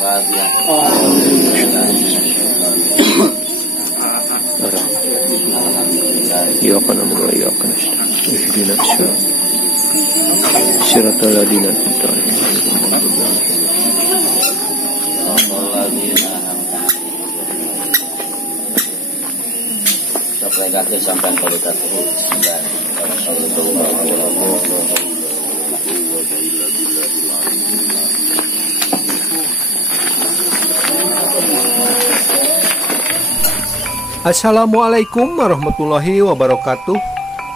Iyyaka na'budu wa iyyaka nasta'in. Ihdinas siratal ladzina an'amta 'alaihim ghairil maghdubi 'alaihim. Sampai kalikat Assalamualaikum warahmatullahi wabarakatuh.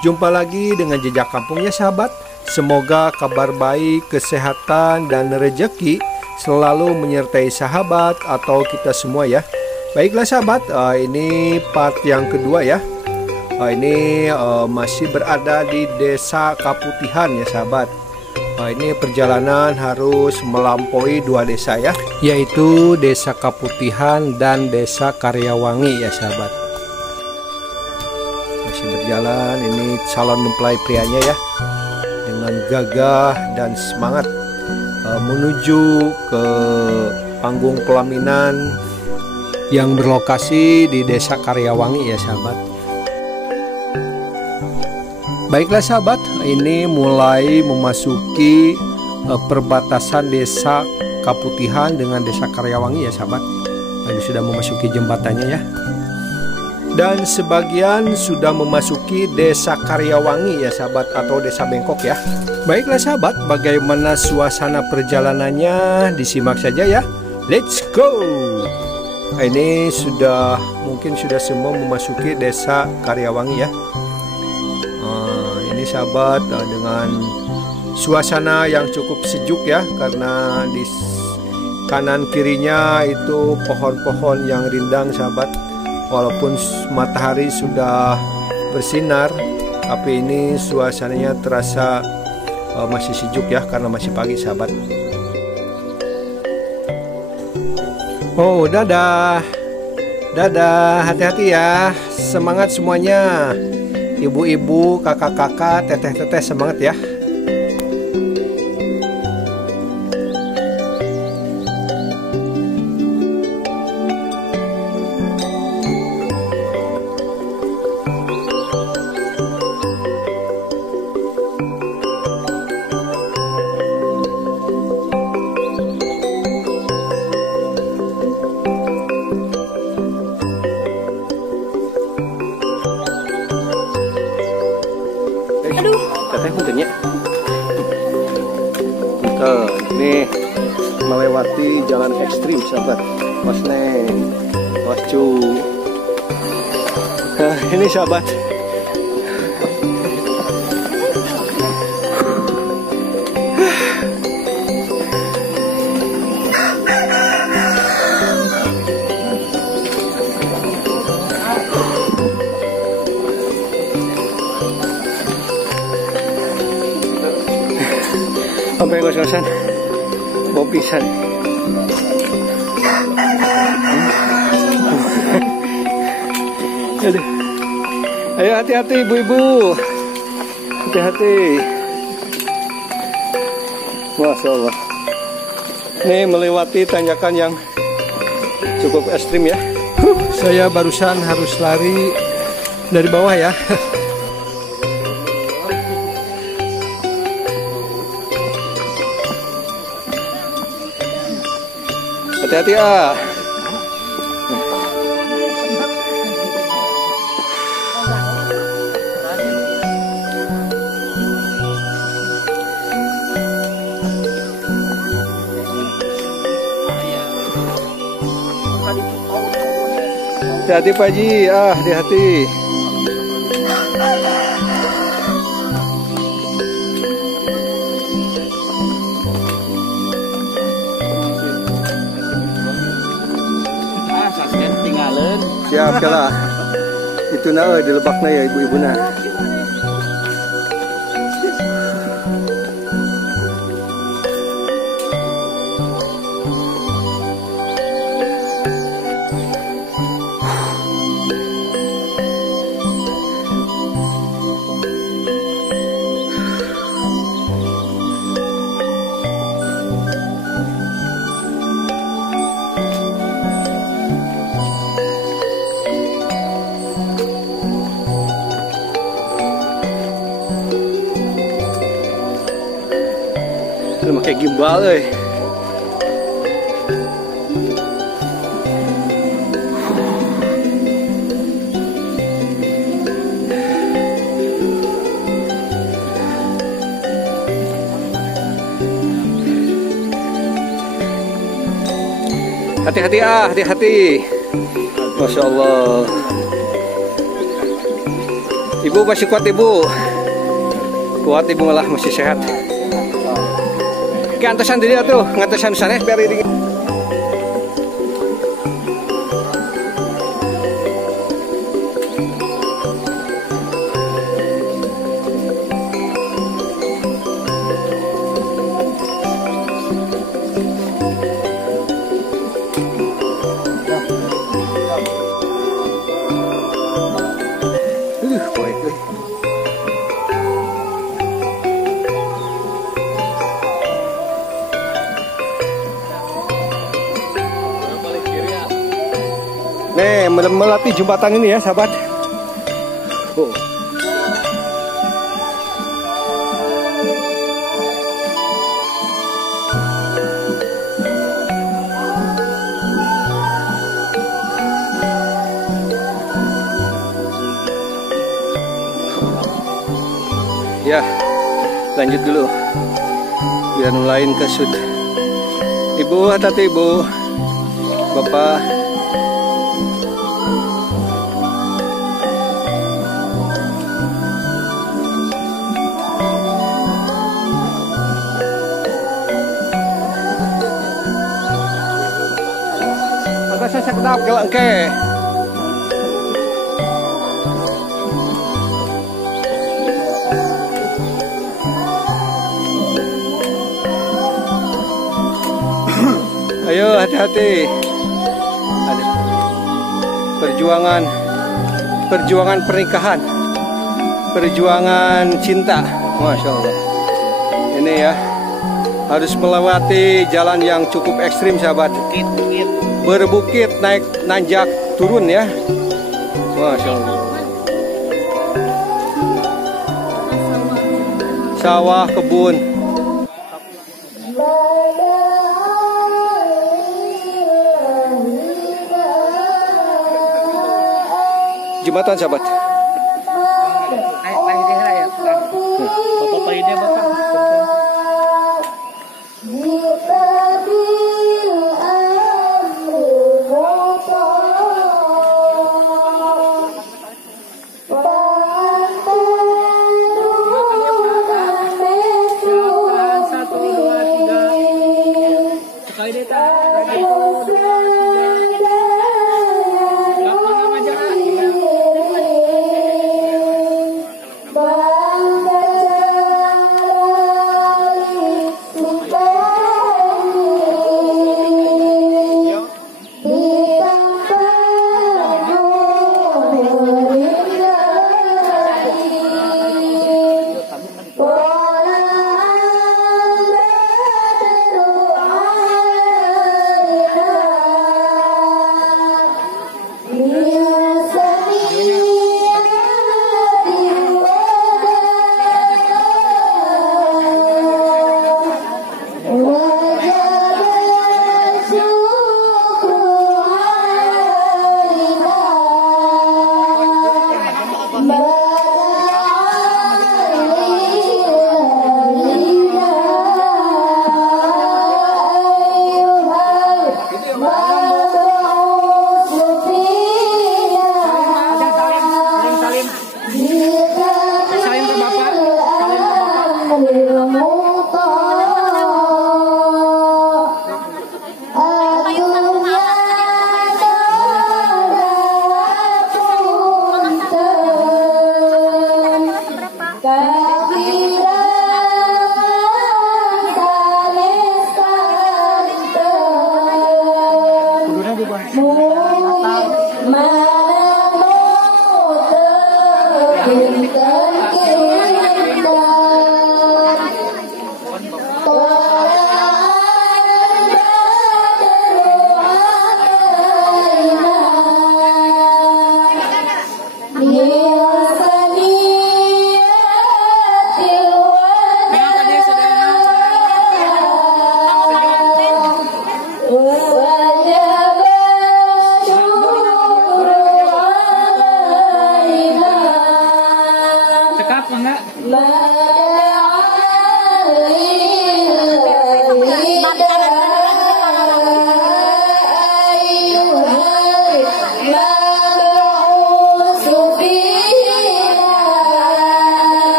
Jumpa lagi dengan Jejak Kampung ya sahabat. Semoga kabar baik, kesehatan, dan rezeki selalu menyertai sahabat atau kita semua ya. Baiklah sahabat, ini part yang kedua ya. Ini masih berada di Desa Kaputihan ya sahabat. Ini perjalanan harus melampaui dua desa ya, yaitu Desa Kaputihan dan Desa Karyawangi ya sahabat. Masih berjalan, ini calon mempelai prianya ya, dengan gagah dan semangat menuju ke panggung pelaminan yang berlokasi di Desa Karyawangi ya sahabat. Baiklah sahabat, ini mulai memasuki perbatasan Desa Kaputihan dengan Desa Karyawangi ya sahabat. Ini sudah memasuki jembatannya ya. Dan sebagian sudah memasuki Desa Karyawangi ya sahabat, atau Desa Bengkok ya. Baiklah sahabat, bagaimana suasana perjalanannya disimak saja ya. Let's go. Ini mungkin sudah semua memasuki Desa Karyawangi ya. Ini sahabat, dengan suasana yang cukup sejuk ya, karena di kanan kirinya itu pohon-pohon yang rindang sahabat. Walaupun matahari sudah bersinar, tapi ini suasananya terasa masih sejuk ya, karena masih pagi sahabat. Oh, dadah. Dadah, hati-hati ya. Semangat semuanya. Ibu-ibu, kakak-kakak, teteh-teteh, semangat ya. Teteh puntennya. Nih melewati jalan ekstrim sahabat. Mas Neng, Mas Cu. Nah, ini sahabat. Sampai ngos-ngosan mau pisan. Ayo hati-hati ibu-ibu, hati-hati. Masya Allah, ini melewati tanjakan yang cukup ekstrim ya. Saya barusan harus lari dari bawah ya. Hati-hati ah. Hati-hati Pak Ji, hati-hati. Siap kalah. Itu di lebaknya ya ibu-ibu nah. Lu pakai gimbal euy. Hati-hati hati-hati. Masya Allah. Ibu masih kuat ibu. Kuat ibu malah masih sehat. Oke, antesan diri atuh, ngantesan sana biar ini. Nih, melatih jembatan ini ya, sahabat. Oh. Ya, lanjut dulu. Biar lain kesut. Ibu, hati-hati ibu. Bapak. Saya kedap ke langke. Ayo hati-hati. Perjuangan pernikahan, perjuangan cinta. Masya Allah. Ini ya harus melewati jalan yang cukup ekstrim, sahabat. Berbukit, naik, nanjak, turun ya. Masya Allah. Sawah, kebun. Jembatan, sahabat.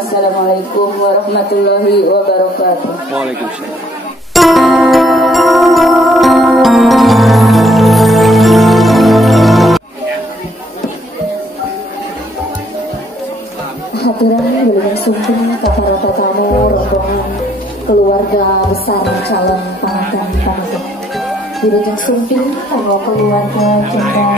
Assalamualaikum warahmatullahi wabarakatuh. Waalaikumsalam. Haturan beliau sumping para tamu rombongan keluarga besar calon pengantin. Beliau sumping kalau keluarga kita